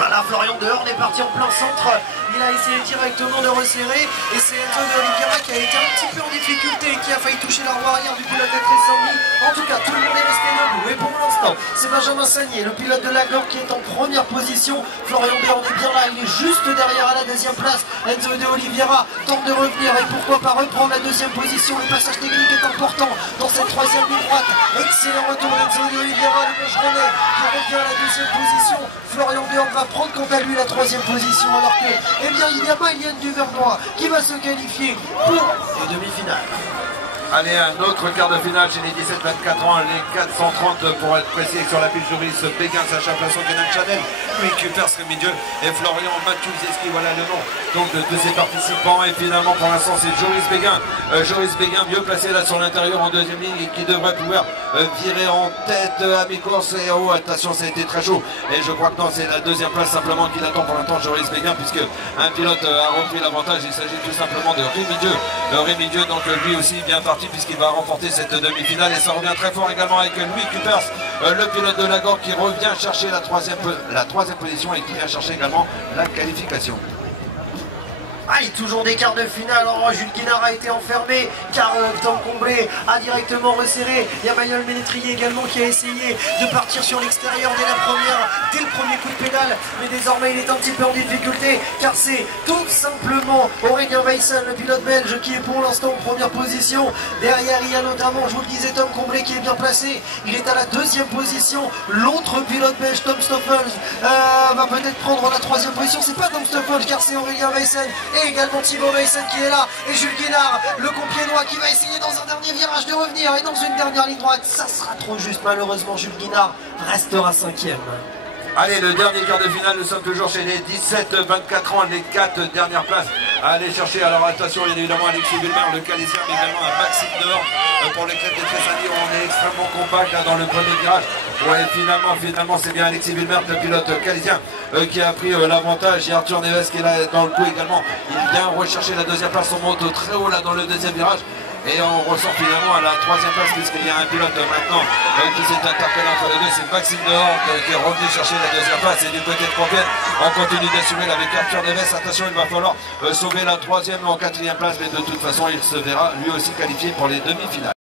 là là, Florian Dehorn est parti en plein centre. Il a essayé directement de resserrer. Et c'est Enzo de Oliveira qui a été un petit peu en difficulté et qui a failli toucher la roue arrière du pilote de Tressani. En tout cas, tout le monde est resté debout. Et pour l'instant, c'est Benjamin Sagnier, le pilote de Lagor, qui est en première position. Florian Dehorn est bien là. Il est juste derrière à la deuxième place. Enzo de Oliveira tente de revenir et pourquoi pas reprendre la deuxième position. Le passage technique est important dans cette troisième ligne droite. Excellent retour d'Enzo de Oliveira, le Bergeronais, qui revient à la deuxième position. Florian Dehorn va prendre quant à lui la troisième position, alors que, eh bien, il y a Maëlyn Duvernois qui va se qualifier pour les demi-finales. Allez, un autre quart de finale chez les 17-24 ans, les 430 pour être précis sur la piste Joris Béguin, Sacha Plasson, Kenan Chanel, Louis Cupers, Rémi Dieu et Florian Mathieuzeski, voilà le nom donc de ces participants. Et finalement pour l'instant c'est Joris Béguin, mieux placé là sur l'intérieur en deuxième ligne et qui devrait pouvoir virer en tête à mi-course. Et oh attention, ça a été très chaud et je crois que non, c'est la deuxième place simplement qu'il attend pour l'instant Joris Béguin, puisque un pilote a repris l'avantage. Il s'agit tout simplement de Rémi Dieu, donc lui aussi bien parti puisqu'il va remporter cette demi-finale. Et ça revient très fort également avec Louis Cupers, le pilote de Lagor, qui revient chercher la troisième position et qui vient chercher également la qualification. Allez, toujours des quarts de finale. Oh, Jules Guinard a été enfermé car Tom Comblé a directement resserré. Il y a Manuel Ménétrier également qui a essayé de partir sur l'extérieur dès le premier coup de pédale. Mais désormais il est un petit peu en difficulté car c'est tout simplement Aurélien Weissen, le pilote belge, qui est pour l'instant en première position. Derrière il y a notamment, je vous le disais, Tom Comblé qui est bien placé. Il est à la deuxième position. L'autre pilote belge, Tom Stoffels, va peut-être prendre la troisième position. C'est pas Tom Stoffels car c'est Aurélien Weissen. Et également Thibaut Weissen qui est là. Et Jules Guinard, le compiénois, qui va essayer dans un dernier virage de revenir. Et dans une dernière ligne droite, ça sera trop juste. Malheureusement, Jules Guinard restera cinquième. Allez, le dernier quart de finale, nous sommes toujours chez les 17-24 ans, les 4 dernières places à aller chercher. Alors attention, bien évidemment, Alexis Villemer, le Calésien, mais également un Maxime Dehorn pour les crêtes de Tressani. On est extrêmement compact là, dans le premier virage. Ouais, finalement, c'est bien Alexis Villemer, le pilote calésien, qui a pris l'avantage. Il y a Arthur Neves qui est là dans le coup également. Il vient rechercher la deuxième place. On monte très haut là dans le deuxième virage. Et on ressort finalement à la troisième place, puisqu'il y a un pilote maintenant qui s'est interpellé entre les deux. C'est Maxime Dehorn qui est revenu chercher la deuxième place. Et du côté de Compiègne, on continue d'assumer avec Arthur Neves. Attention, il va falloir sauver la troisième ou en quatrième place. Mais de toute façon, il se verra lui aussi qualifié pour les demi-finales.